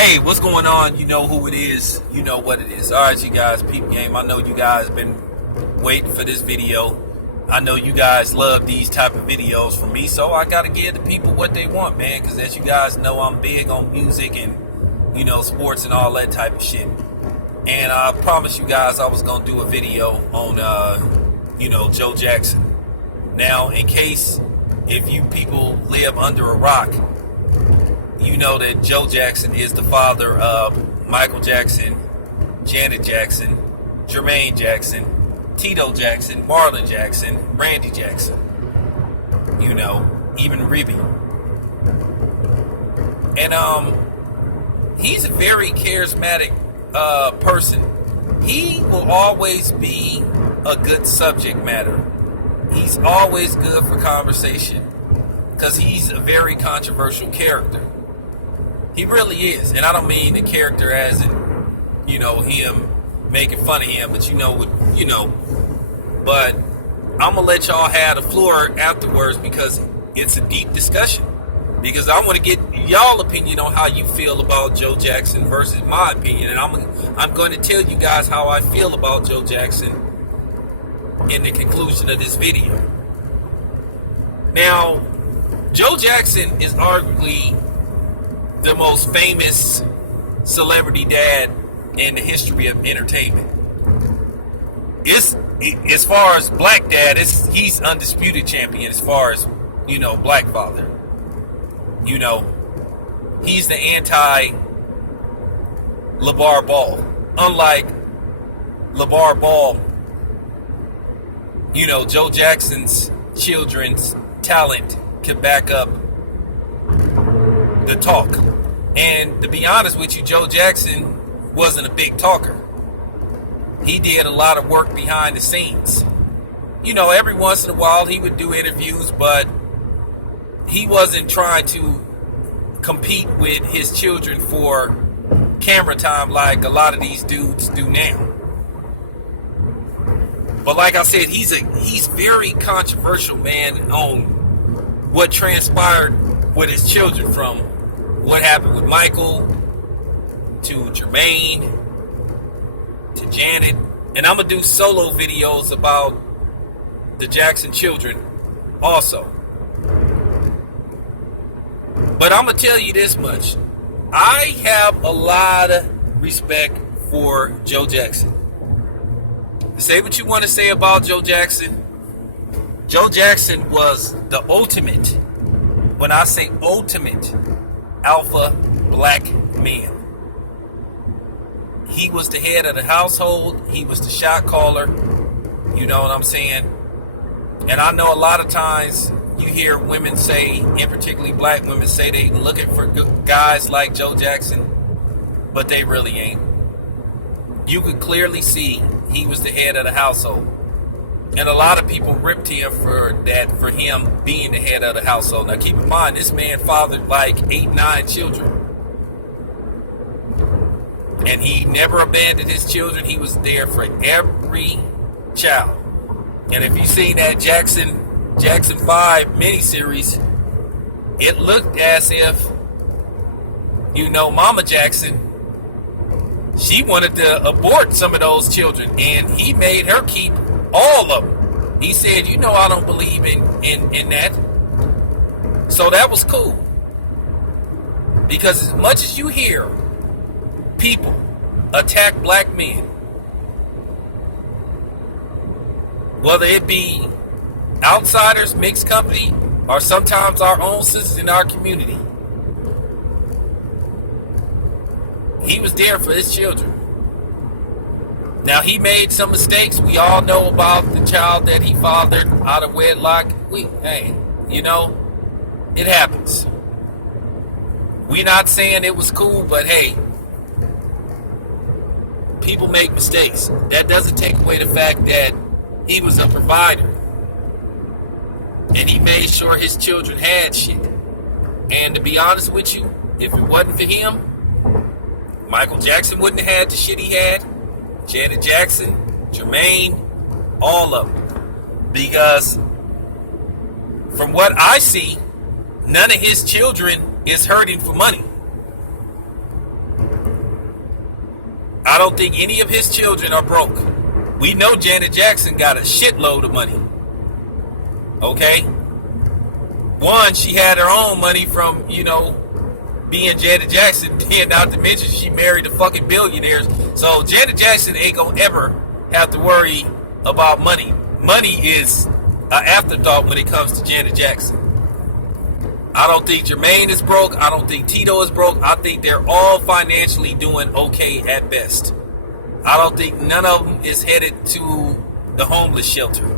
Hey, what's going on? You know who it is. You know what it is. All right, you guys, Peep Game. I know you guys been waiting for this video. I know you guys love these type of videos from me, so I got to give the people what they want, man, because as you guys know, I'm big on music and, sports and all that type of shit. And I promised you guys I was going to do a video on, Joe Jackson. Now, in case if you people live under a rock, you know that Joe Jackson is the father of Michael Jackson, Janet Jackson, Jermaine Jackson, Tito Jackson, Marlon Jackson, Randy Jackson. Even Ribby. And he's a very charismatic person. He will always be a good subject matter. He's always good for conversation because he's a very controversial character. He really is. And I don't mean the character as in, him making fun of him, but But I'm going to let y'all have the floor afterwards because it's a deep discussion. Because I want to get y'all opinion on how you feel about Joe Jackson versus my opinion. And I'm going to tell you guys how I feel about Joe Jackson in the conclusion of this video. Now, Joe Jackson is arguably the most famous celebrity dad in the history of entertainment. As far as black dad, he's undisputed champion as far as, black father. He's the anti LeVar Ball. Unlike LeVar Ball, Joe Jackson's children's talent can back up the talk. And to be honest with you, Joe Jackson wasn't a big talker. He did a lot of work behind the scenes. Every once in a while he would do interviews, but he wasn't trying to compete with his children for camera time like a lot of these dudes do now. But like I said, he's very controversial, man, on what transpired with his children, from what happened with Michael to Jermaine to Janet. And I'm going to do solo videos about the Jackson children also. But I'm going to tell you this much. I have a lot of respect for Joe Jackson. Say what you want to say about Joe Jackson. Joe Jackson was the ultimate, when I say ultimate, alpha black man. He was the head of the household. He was the shot caller. You know what I'm saying? And I know a lot of times you hear women say, and particularly black women, say they looking for guys like Joe Jackson, but they really ain't. You could clearly see he was the head of the household. And a lot of people ripped him for that, for him being the head of the household. Now keep in mind, this man fathered like 8, 9 children. And he never abandoned his children. He was there for every child. And if you seen that Jackson 5 miniseries, it looked as if, Mama Jackson, she wanted to abort some of those children. And he made her keep all of them. He said, I don't believe in that. So that was cool. Because as much as you hear people attack black men, whether it be outsiders, mixed company, or sometimes our own sisters in our community, he was there for his children. Now, he made some mistakes. We all know about the child that he fathered out of wedlock. It happens. We're not saying it was cool, but hey, people make mistakes. That doesn't take away the fact that he was a provider. And he made sure his children had shit. And to be honest with you, if it wasn't for him, Michael Jackson wouldn't have had the shit he had. Janet Jackson, Jermaine, all of them. Because from what I see, none of his children is hurting for money. I don't think any of his children are broke. We know Janet Jackson got a shitload of money. Okay? One, she had her own money from, being Janet Jackson. And not to mention she married the fucking billionaires. So Janet Jackson ain't gonna ever have to worry about money. Money is an afterthought when it comes to Janet Jackson. I don't think Jermaine is broke. I don't think Tito is broke. I think they're all financially doing okay at best. I don't think none of them is headed to the homeless shelter.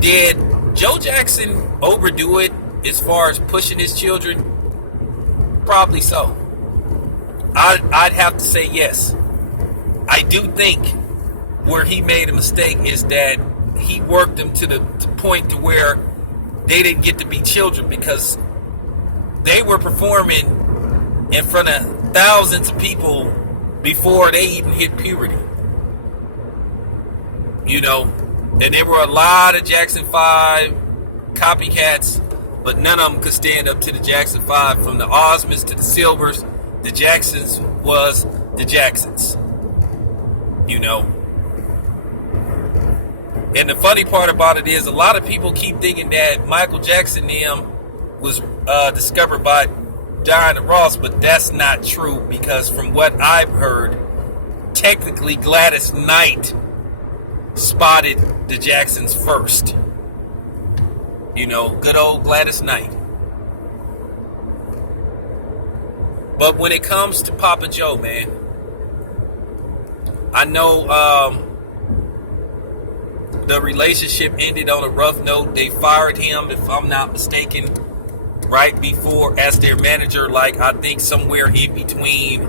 Did Joe Jackson overdo it as far as pushing his children? Probably so. I'd have to say yes. I do think where he made a mistake is that he worked them to the point to where they didn't get to be children, because they were performing in front of thousands of people before they even hit puberty. And there were a lot of Jackson 5 copycats, but none of them could stand up to the Jackson 5. From the Osmonds to the Silvers, the Jacksons was the Jacksons. And the funny part about it is a lot of people keep thinking that Michael Jackson was discovered by Diana Ross, but that's not true, because from what I've heard, technically Gladys Knight spotted the Jacksons first. Good old Gladys Knight. But when it comes to Papa Joe, man, I know the relationship ended on a rough note. They fired him, if I'm not mistaken, right before, as their manager, like I think somewhere in between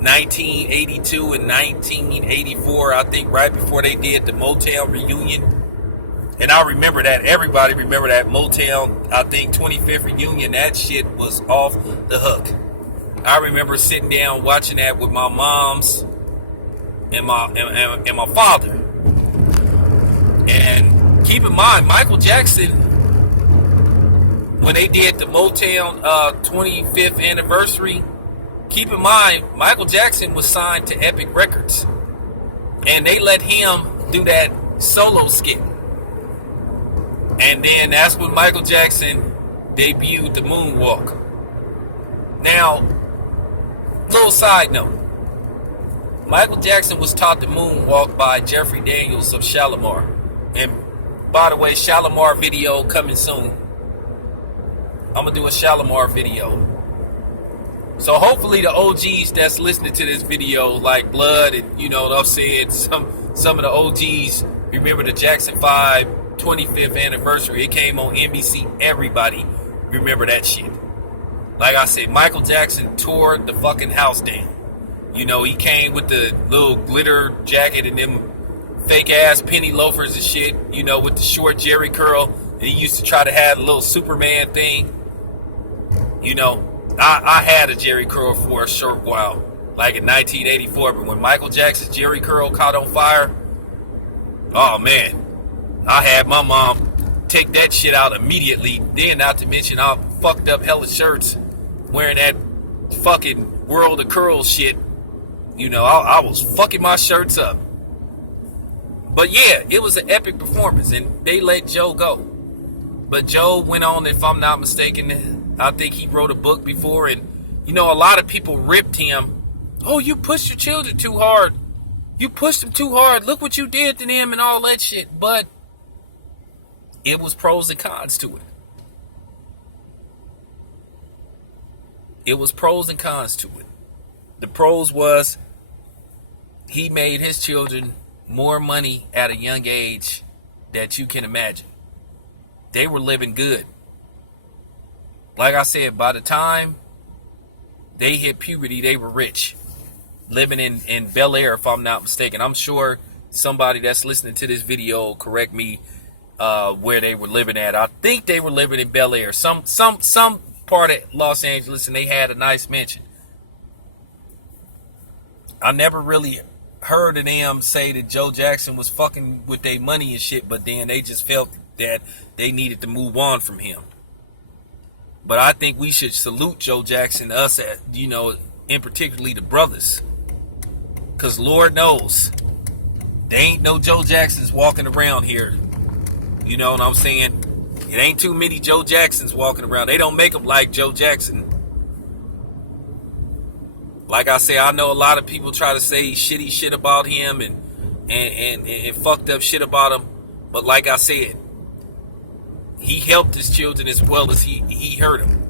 1982 and 1984, I think right before they did the Motown reunion. And I remember that. Everybody remember that Motown, I think 25th reunion. That shit was off the hook. I remember sitting down watching that with my moms and my father. And keep in mind, Michael Jackson, when they did the Motown 25th anniversary, keep in mind, Michael Jackson was signed to Epic Records. And they let him do that solo skit. And then that's when Michael Jackson debuted the moonwalk. Now, little side note. Michael Jackson was taught the moonwalk by Jeffrey Daniels of Shalimar. And by the way, Shalimar video coming soon. I'm going to do a Shalimar video. So hopefully the OGs that's listening to this video, like Blood and, what I'm saying, some of the OGs remember the Jackson 5 25th anniversary. It came on NBC. Everybody remember that shit. Like I said, Michael Jackson tore the fucking house down. He came with the little glitter jacket and them fake ass penny loafers and shit, with the short Jerry curl. And he used to try to have a little Superman thing. I had a Jerry curl for a short while, like in 1984. But when Michael Jackson's Jerry curl caught on fire, oh man, I had my mom take that shit out immediately. Then, not to mention, I fucked up hella shirts wearing that fucking World of Curls shit. I was fucking my shirts up. But yeah, it was an epic performance, and they let Joe go. But Joe went on, if I'm not mistaken, I think he wrote a book before, and a lot of people ripped him. Oh, you pushed your children too hard. You pushed them too hard. Look what you did to them and all that shit. But it was pros and cons to it. It was pros and cons to it. The pros was he made his children more money at a young age that you can imagine. They were living good. Like I said, by the time they hit puberty, they were rich. Living in Bel Air, if I'm not mistaken. I'm sure somebody that's listening to this video will correct me where they were living at. I think they were living in Bel Air. Some part of Los Angeles, and they had a nice mansion. I never really heard of them say that Joe Jackson was fucking with their money and shit, but then they just felt that they needed to move on from him. But I think we should salute Joe Jackson, us, at, in particularly the brothers. Because Lord knows, there ain't no Joe Jacksons walking around here. You know what I'm saying? It ain't too many Joe Jacksons walking around. They don't make them like Joe Jackson. Like I say, I know a lot of people try to say shitty shit about him and fucked up shit about him. But like I said, he helped his children as well as he hurt them.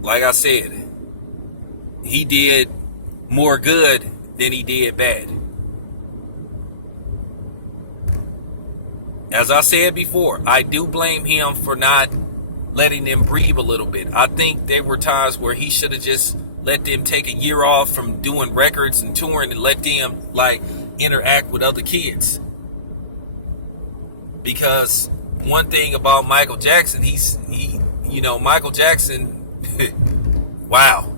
Like I said, he did more good than he did bad. As I said before, I do blame him for not letting them breathe a little bit. I think there were times where he should have just let them take a year off from doing records and touring and let them interact with other kids. Because one thing about Michael Jackson, Michael Jackson, wow.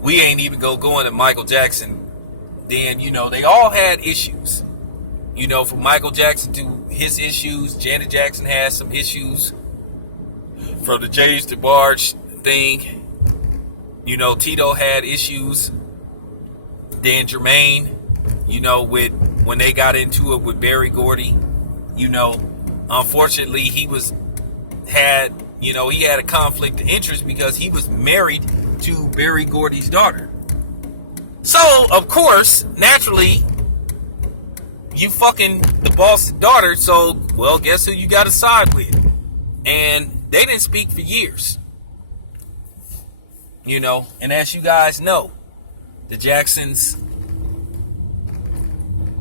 We ain't even going to Michael Jackson. Then, they all had issues. From Michael Jackson to his issues, Janet Jackson had some issues. From the James DeBarge thing, Tito had issues. Then Jermaine, with when they got into it with Berry Gordy, unfortunately he had a conflict of interest because he was married to Berry Gordy's daughter. So, of course, naturally, you fucking the boss's daughter, so, well, guess who you got to side with? And they didn't speak for years. And as you guys know, the Jacksons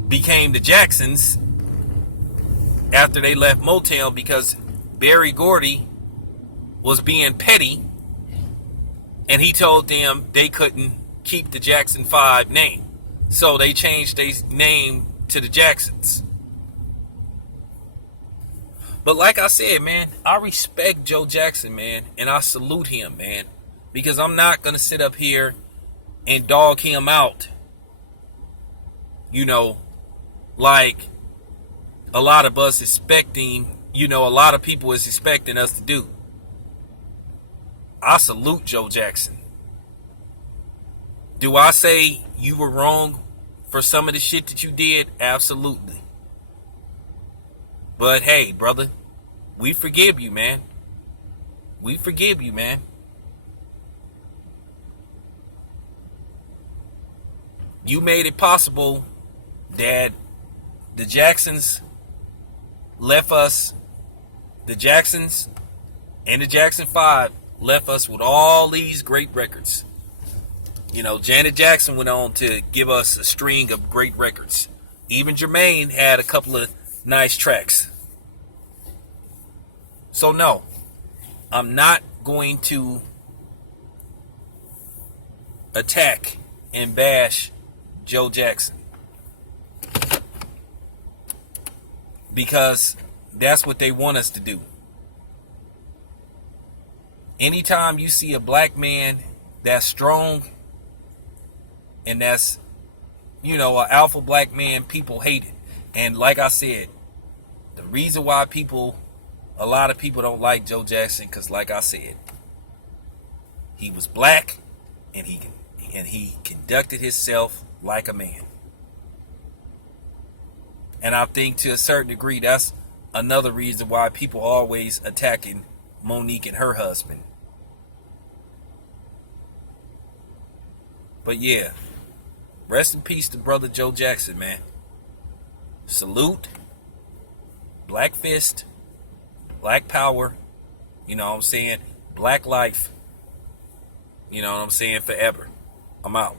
became the Jacksons after they left Motown because Berry Gordy was being petty and he told them they couldn't keep the Jackson 5 name. So they changed their name to the Jacksons. But like I said, man, I respect Joe Jackson, man, and I salute him, man, because I'm not going to sit up here and dog him out, like a lot of us expecting, a lot of people is expecting us to do. I salute Joe Jackson. Do I say you were wrong for some of the shit that you did? Absolutely. But hey, brother, we forgive you, man. We forgive you, man. You made it possible that the Jacksons left us, the Jacksons and the Jackson 5 left us with all these great records. Janet Jackson went on to give us a string of great records. Even Jermaine had a couple of nice tracks. So no, I'm not going to attack and bash Joe Jackson, because that's what they want us to do. Anytime you see a black man that's strong and that's, an alpha black man, people hate it. And like I said, the reason why a lot of people don't like Joe Jackson, because like I said, he was black and he conducted himself like a man. And I think to a certain degree, that's another reason why people are always attacking Monique and her husband. But yeah, rest in peace to brother Joe Jackson, man. Salute. Black fist. Black power. You know what I'm saying? Black life. You know what I'm saying? Forever. I'm out.